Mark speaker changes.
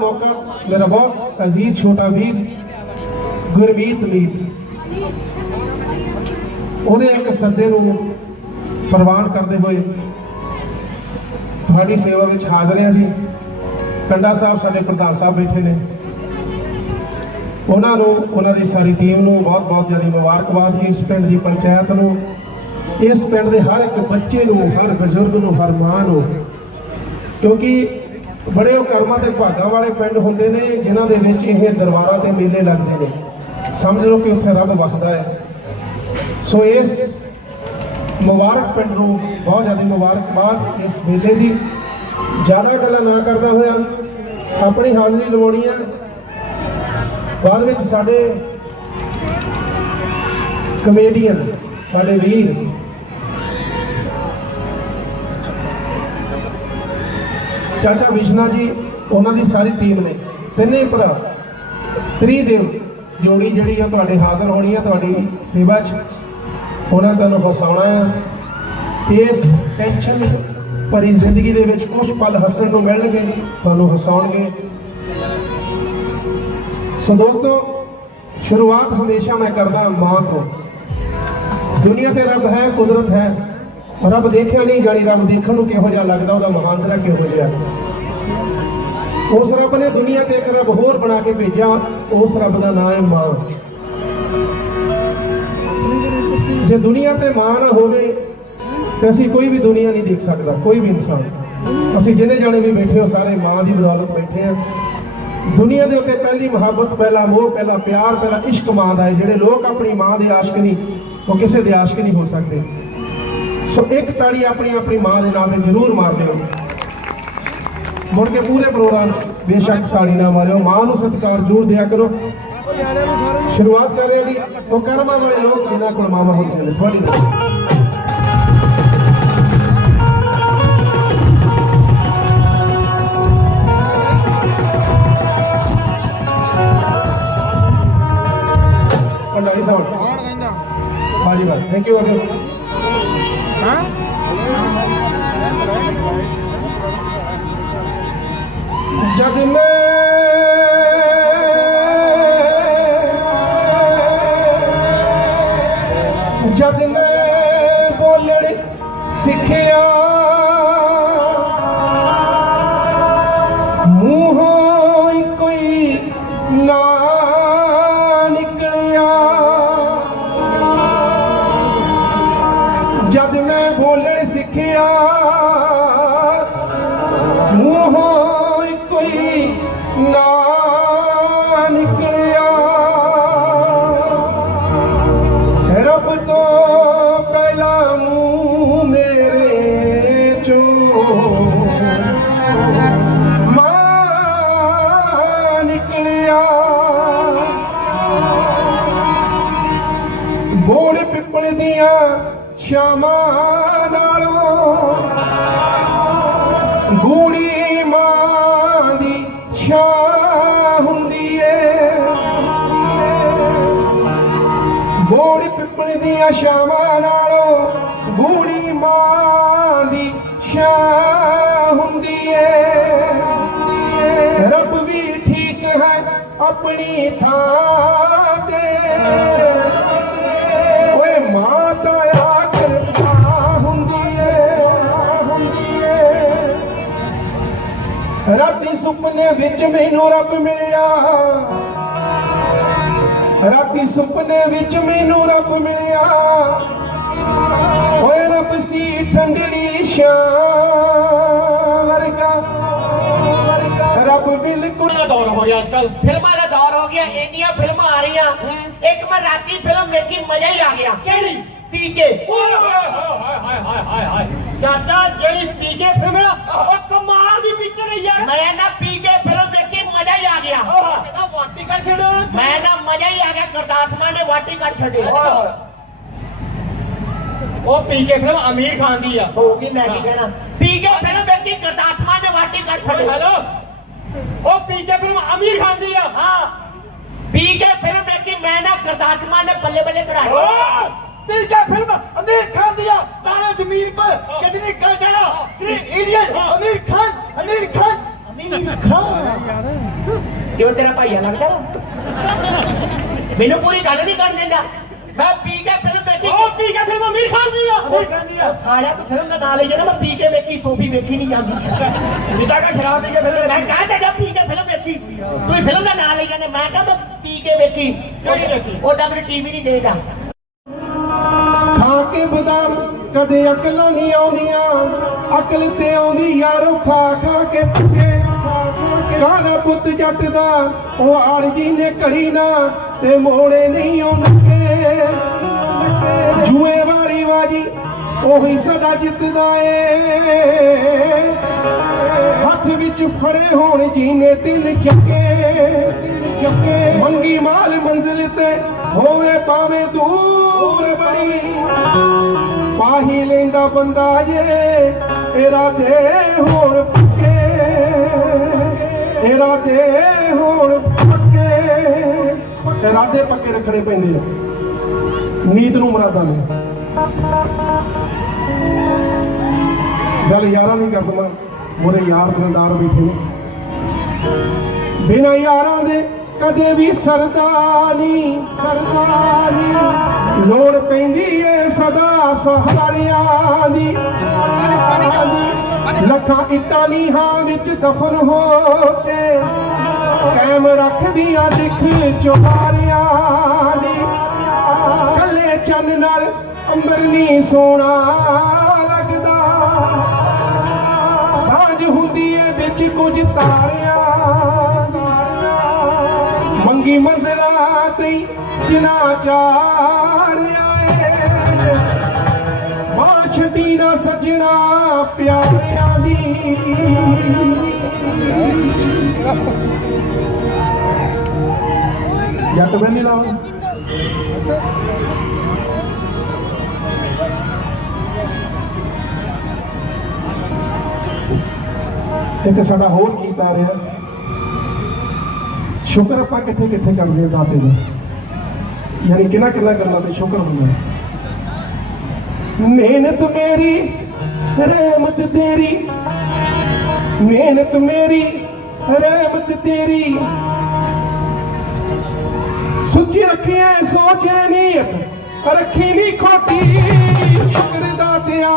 Speaker 1: ਮੌਕਾ, ਮੇਰਾ ਬਹੁਤ ਅਜ਼ੀਜ਼, ਛੋਟਾ ਵੀਰ, ਗੁਰਮੀਤ ਮੀਤ। ਉਹਦੇ ਇੱਕ ਸੱਦੇ ਨੂੰ ਪ੍ਰਵਾਨ ਕਰਦੇ ਹੋਏ ਤੁਹਾਡੀ ਸੇਵਾ ਵਿੱਚ ਹਾਜ਼ਰ ਹਾਂ ਜੀ। ਕੰਡਾ ਸਾਹਿਬ ਸਾਡੇ ਪ੍ਰਧਾਨ ਸਾਹਿਬ ਬੈਠੇ ਨੇ। ਉਹਨਾਂ ਨੂੰ, ਉਹਨਾਂ ਦੀ ਸਾਰੀ ਟੀਮ ਨੂੰ ਬਹੁਤ ਬਹੁਤ ਜ਼ਿਆਦਾ ਮੁਬਾਰਕਬਾਦ ਹੈ ਇਸ ਪਿੰਡ ਦੀ ਪੰਚਾਇਤ ਨੂੰ। ਇਸ ਪਿੰਡ ਦੇ ਹਰ ਇੱਕ ਬੱਚੇ ਨੂੰ, ਹਰ ਬਜ਼ੁਰਗ ਨੂੰ, ਹਰ ਮਾਂ ਨੂੰ। ਕਿਉਂਕਿ ਬੜੇ ਉਹ ਕਰਮਾਂ ਤੇ ਭਾਗਾਂ ਵਾਲੇ ਪਿੰਡ ਹੁੰਦੇ ਨੇ, ਜਿਨ੍ਹਾਂ ਦੇ ਵਿੱਚ ਇਹ ਦਰਬਾਰਾਂ ਤੇ ਮੇਲੇ ਲੱਗਦੇ ਨੇ। ਸਮਝ ਲਓ ਕਿ ਉੱਥੇ ਰੱਬ ਵਸਦਾ ਹੈ। ਸੋ ਇਸ ਮੁਬਾਰਕ ਪਿੰਡ ਨੂੰ ਬਹੁਤ ਜ਼ਿਆਦਾ ਮੁਬਾਰਕਬਾਦ ਇਸ ਮੇਲੇ ਦੀ ਜ਼ਿਆਦਾ ਗੱਲਾਂ ਨਾ ਕਰਦਾ ਹੋਇਆ, ਆਪਣੀ ਹਾਜ਼ਰੀ ਲਵਾਉਣੀ ਹੈ। ਬਾਅਦ ਵਿੱਚ ਸਾਡੇ ਕਮੇਡੀਅਨ ਸਾਡੇ ਵੀਰ ਚਾਚਾ ਵਿਸ਼ਨਾ ਜੀ, ਉਹਨਾਂ ਦੀ ਸਾਰੀ ਟੀਮ ਨੇ। ਤਿੰਨੇ ਭਰਾ। ਤ੍ਰਿਦੇਵ ਜੋੜੀ ਜਿਹੜੀ ਆ, ਤੁਹਾਡੇ ਹਾਜ਼ਰ ਹੋਣੀ ਆ, ਤੁਹਾਡੀ ਸੇਵਾ 'ਚ। ਉਹਨਾਂ ਤੁਹਾਨੂੰ ਹਸਾਉਣਾ ਆ। ਇਸ ਟੈਨਸ਼ਨ ਭਰੀ ਜ਼ਿੰਦਗੀ ਦੇ ਵਿੱਚ ਕੁਝ ਪਲ ਹੱਸਣ ਨੂੰ ਮਿਲਣਗੇ, ਤੁਹਾਨੂੰ ਹਸਾਉਣਗੇ। ਸੋ ਦੋਸਤੋ, ਸ਼ੁਰੂਆਤ ਹਮੇਸ਼ਾ ਮੈਂ ਕਰਦਾ ਮਾਂ ਤੋਂ। ਦੁਨੀਆ ਤੇ ਰੱਬ ਹੈ, ਕੁਦਰਤ ਹੈ। ਰੱਬ ਦੇਖਿਆ ਨਹੀਂ, ਜਾਣੀ ਰੱਬ ਦੇਖਣ ਨੂੰ ਕਿਹੋ ਜਿਹਾ ਲੱਗਦਾ, ਉਹਦਾ ਮਹਾਂਦਰਾ ਕਿਹੋ ਜਿਹਾ ਉਸ ਰੱਬ ਨੇ ਦੁਨੀਆ ਤੇ ਇੱਕ ਰੱਬ ਹੋਰ ਬਣਾ ਕੇ ਭੇਜਿਆ, ਉਸ ਰੱਬ ਦਾ ਨਾਮ ਹੈ ਮਾਂ। ਜੇ ਦੁਨੀਆ ਤੇ ਮਾਂ ਨਾ ਹੋਵੇ, ਤੇ ਅਸੀਂ ਕੋਈ ਵੀ ਦੁਨੀਆ ਨਹੀਂ ਦੇਖ ਸਕਦਾ, ਕੋਈ ਵੀ ਇਨਸਾਨ। ਅਸੀਂ ਜਿਹਨੇ ਜਾਣੇ ਵੀ ਬੈਠੇ ਹੋ, ਸਾਰੇ ਮਾਂ ਦੀ ਬਦੌਲਤ ਬੈਠੇ ਆ। ਦੁਨੀਆ ਦੇ ਉੱਤੇ ਪਹਿਲੀ ਮੁਹੱਬਤ, ਪਹਿਲਾ ਮੋਹ, ਪਹਿਲਾ ਪਿਆਰ, ਪਹਿਲਾ ਇਸ਼ਕ ਮਾਂ ਦਾ ਹੈ, ਜਿਹੜੇ ਲੋਕ ਆਪਣੀ ਮਾਂ ਦੇ ਆਸ਼ਕ ਨਹੀਂ, ਉਹ ਕਿਸੇ ਦੇ ਆਸ਼ਕ ਨਹੀਂ ਹੋ ਸਕਦੇ। ਸੋ ਇੱਕ ਤਾੜੀ ਆਪਣੀ ਆਪਣੀ ਮਾਂ ਦੇ ਨਾਮ ਤੇ ਜ਼ਰੂਰ ਮਾਰ ਲਿਓ। ਮੁੜ ਕੇ ਪੂਰੇ ਪ੍ਰੋਗਰਾਮ ਬੇਸ਼ੱਕ ਤਾੜੀ ਨਾ ਮਾਰਿਓ। ਮਾਂ ਨੂੰ ਸਤਿਕਾਰ ਜ਼ਰੂਰ ਦਿਆ ਕਰੋ। ਸ਼ੁਰੂਆਤ ਕਰ ਰਹੇ ਜੀ। ਉਹ ਕਰਮਾਂ ਵਾਲੇ ਲੋਕ ਜਿਨ੍ਹਾਂ ਕੋਲ ਮਾਮਾ ਹੁੰਦੀਆਂ ਨੇ ਤੁਹਾਡੀ ਨਾਲ ਭੰਡਾਰੀ ਸਾਹਿਬ।
Speaker 2: ਕੌਣ ਕਹਿੰਦਾ?
Speaker 1: ਹਾਂਜੀ ਬਾਈ ਥੈਂਕ ਯੂ ਅਗਰ ਪਿੱਪਲ ਦੀਆਂ ਸ਼ਾਮਾਂ ਨਾਲੋਂ ਗੂੜੀ ਮਾਂ ਦੀ ਛਾਂ ਹੁੰਦੀ ਏ। ਗੋੜੀ ਪਿੱਪਲ ਦੀਆਂ ਛਾਵਾਂ ਨਾਲੋਂ ਗੂੜੀ ਮਾਂ ਦੀ ਛਾਂ ਹੁੰਦੀ ਏ। ਰੱਬ ਵੀ ਠੀਕ ਹੈ ਆਪਣੀ ਥਾਂ ਰਾਤੀ ਸੁਪਨੇ ਵਿੱਚ ਮੈਨੂੰ ਰੱਬ ਮਿਲਿਆ। ਰਾਤੀ ਸੁਪਨੇ ਵਿੱਚ ਮੈਨੂੰ ਰੱਬ ਮਿਲਿਆ। ਓਏ ਰੱਬ ਸੀ ਠੰਡੜੀ ਸ਼ਾਂ ਵਰਗਾ। ਰੱਬ ਬਿਲਕੁਲ
Speaker 3: ਦਾ ਦੌਰ ਹੋ ਗਿਆ ਅੱਜ ਕੱਲ
Speaker 4: ਫਿਲਮਾਂ ਦਾ ਦੌਰ ਹੋ ਗਿਆ ਇੰਨੀਆਂ ਫਿਲਮਾਂ ਆ ਰਹੀਆਂ। ਇੱਕ ਮੈਂ ਰਾਤੀ ਫਿਲਮ ਵੇਖੀ ਮਜ਼ਾ ਹੀ ਆ ਗਿਆ।
Speaker 3: ਕਿਹੜੀ?
Speaker 4: ਪੀਕੇ
Speaker 3: ਓਏ ਹੋਏ ਹੋਏ ਹਾਏ ਹਾਏ ਹਾਏ ਹਾਏ। ਚਾਚਾ ਜਿਹੜੀ ਪੀਕੇ ਫਿਲਮ ਆ ਉਹ ਕਮਾਲ ਦੀ ਪਿਕਚਰ ਹੈ ਯਾਰ
Speaker 4: ਮੈਂ ਨਾ ਪੀਕੇ ਫਿਲਮ ਵੇਖੀ ਮਜ਼ਾ ਹੀ ਆ ਗਿਆ।
Speaker 3: ਕਹਿੰਦਾ ਵਾਟੀ ਕਰ ਛੱਡ।
Speaker 4: ਮੈਂ ਨਾ ਮਜ਼ਾ ਹੀ ਆ ਗਿਆ ਗੁਰਦਾਸ ਮਾਨ ਨੇ ਵਾਟੀ ਕੱਢ ਛੱਡੀ।
Speaker 3: ਉਹ ਪੀਕੇ ਫਿਲਮ ਅਮੀਰ ਖਾਨ ਦੀ ਆ।
Speaker 4: ਹੋਊਗੀ ਮੈਂ ਕੀ ਕਹਿਣਾ। ਪੀਕੇ ਫਿਲਮ ਵੇਖੀ ਗੁਰਦਾਸ ਮਾਨ ਨੇ ਵਾਟੀ ਕੱਢ ਛੱਡੀ।
Speaker 3: ਹੈਲੋ। ਉਹ ਪੀਕੇ ਫਿਲਮ ਅਮੀਰ ਖਾਨ ਦੀ ਆ।
Speaker 4: ਹਾਂ। ਪੀਕੇ ਫਿਲਮ ਵੇਖੀ ਮੈਂ ਨਾ ਗੁਰਦਾਸ ਮਾਨ ਨੇ ਬੱਲੇ ਬੱਲੇ ਕਢਾਈ
Speaker 3: ਪੀਕੇ ਫਿਲਮ ਅਮੀਰ ਖਾਨ ਦੀ ਆ ਤਾਰੇ ਜ਼ਮੀਨ ਪਰ ਕਿਤਨੀ ਕਲਟਾ ਥ੍ਰੀ ਇਡੀਅਟ ਅਮੀਰ ਖਾਨ ਅਮੀਰ ਖਾਨ
Speaker 4: ਅਮੀਰ ਖਾਨ ਕਿਉਂ ਤੇਰਾ ਭਾਈਆ ਲੱਗਦਾ ਵਾ? ਮੈਨੂੰ ਪੂਰੀ ਗੱਲ ਨਹੀਂ ਕਰਨ ਦਿੰਦਾ ਮੈਂ ਪੀ ਕੇ ਫਿਲਮ ਵੇਖੀ
Speaker 3: ਉਹ ਪੀ ਕੇ ਫਿਲਮ ਅਮੀਰ ਖਾਨ ਦੀ ਆ
Speaker 4: ਉਹ ਕਹਿੰਦੀ ਆ ਸਾਲਿਆ ਤੂੰ ਫਿਲਮ ਦਾ ਨਾਂ ਲਈ ਜਾਣਾ ਮੈਂ ਪੀ ਕੇ ਵੇਖੀ ਸੋਫੀ ਵੇਖੀ ਨਹੀਂ ਜਾਂਦੀ
Speaker 3: ਜਿੱਦਾਂ ਕਾ ਸ਼ਰਾਬ ਪੀ ਕੇ ਫਿਲਮ
Speaker 4: ਮੈਂ ਕਹਾਂ ਤੇ ਜਾ ਪੀ ਕੇ ਫਿਲਮ ਵੇਖੀ ਤੂੰ ਫਿਲਮ ਦਾ ਨਾਂ ਲਈ ਜਾਣੇ ਮੈਂ ਕਹਾਂ ਮੈਂ ਪੀ ਕੇ ਵੇਖੀ
Speaker 3: ਕਿਹੜੀ ਵੇਖੀ?
Speaker 4: ਉਹਦਾ ਮੈਨੂੰ ਟੀਵੀ ਨਹੀਂ ਦੇਖਦਾ
Speaker 1: ਖਾ ਕਦੇ ਅਕਲਾਂ ਨਹੀਂ ਆਉਂਦੀਆਂ। ਅਕਲ ਤੇ ਆਉਂਦੀ ਯਾਰੋ ਖਾ ਖਾ ਕੇ ਪੱਕੇ ਕਾਲਾ ਪੁੱਤ ਜੱਟ ਦਾ ਉਹ ਆਰਜੀ ਨੇ ਘੜੀ ਨਾ, ਤੇ ਮੋੜੇ ਨਹੀਂ ਆਉਂਦੇ। ਜੂਏ ਵਾਲੀ ਬਾਜੀ, ਉਹੀ ਸਦਾ ਜਿੱਤਦਾ ਏ। ਹੱਥ ਵਿੱਚ ਫੜੇ ਹੋਣ ਜੀਨੇ ਤਿੰਨ ਚੱਕੇ ਚੱਕੇ। ਮੰਗੀ ਮਾਲ ਮੰਜ਼ਿਲ ਤੇ ਹੋਵੇ ਭਾਵੇਂ ਦੂਰ। ਬੜੀ ਪਾਹੀ ਲੈਂਦਾ ਬੰਦਾ ਜੇ ਇਰਾਦੇ ਹੋਣ ਪੱਕੇ। ਇਰਾਦੇ ਹੋਣ ਪੱਕੇ। ਇਰਾਦੇ ਪੱਕੇ ਰੱਖਣੇ ਪੈਂਦੇ ਆ। ਨੀਤ ਨੂੰ ਮਰਾਦਾ ਨੇ। ਗੱਲ ਯਾਰਾਂ ਦੀ ਕਰ ਦਵਾਂ ਮੋਰੇ ਯਾਰ ਦਿਲਦਾਰ ਬੈਠੇ ਨੇ। ਬਿਨਾ ਯਾਰਾਂ ਦੇ ਕਦੇ ਵੀ ਸਰਦਾ ਨਹੀਂ ਸਰਦਾ ਨਹੀਂ। ਲੋੜ ਪੈਂਦੀ ਏ ਸਦਾ ਸਹਾਰਿਆਂ ਦੀ। ਲੱਖਾਂ ਇੱਟਾਂ ਨੀਹਾਂ ਵਿੱਚ ਦਫਨ ਹੋ ਕੇ ਕਾਇਮ ਰੱਖਦੀਆਂ ਦਿੱਖ ਚੁਬਾਰਿਆਂ ਦੀ। ਕੱਲੇ ਚੰਨ ਨਾਲ ਅੰਬਰ ਨਹੀਂ ਸੋਣਾ ਲੱਗਦਾ। ਸਾਂਝ ਹੁੰਦੀ ਏ ਵਿੱਚ ਕੁਝ ਤਾਰਿਆਂ ਦੀ। ਮੰਗੀ ਮੰਜ਼ਲਾਂ ਤੇ ਜਿਨਾ ਚਾੜਿਆ ਏ ਮਾਂ ਨਾ ਸਜਣਾ ਪਿਆਰਿਆਂ ਦੀ। ਜੱਟ ਬੰਨੀ ਲਾਓ ਇੱਕ ਸਾਡਾ ਹੋਰ ਗੀਤ ਆ ਰਿਹਾ। ਸ਼ੁਕਰ ਆਪਾਂ ਕਿੱਥੇ ਕਿੱਥੇ ਕਰਦੇ ਆ ਦਾਤੇ ਦਾ ਯਾਨੀ ਕਿਹਨਾਂ ਕਿਹਨਾਂ ਗੱਲਾਂ ਤੇ ਸ਼ੁਕਰ ਹੁੰਦਾ ਮਿਹਨਤ ਮੇਰੀ ਰਹਿਮਤ ਤੇਰੀ ਮਿਹਨਤ ਮੇਰੀ ਰਹਿਮਤ ਤੇਰੀ ਸੁੱਚੀ ਰੱਖਿਆ ਸੋਚੇ ਨੀਅਤ ਰੱਖੀ ਨਹੀਂ ਖੋਟੀ ਸ਼ੁਕਰ ਦਾਤਿਆ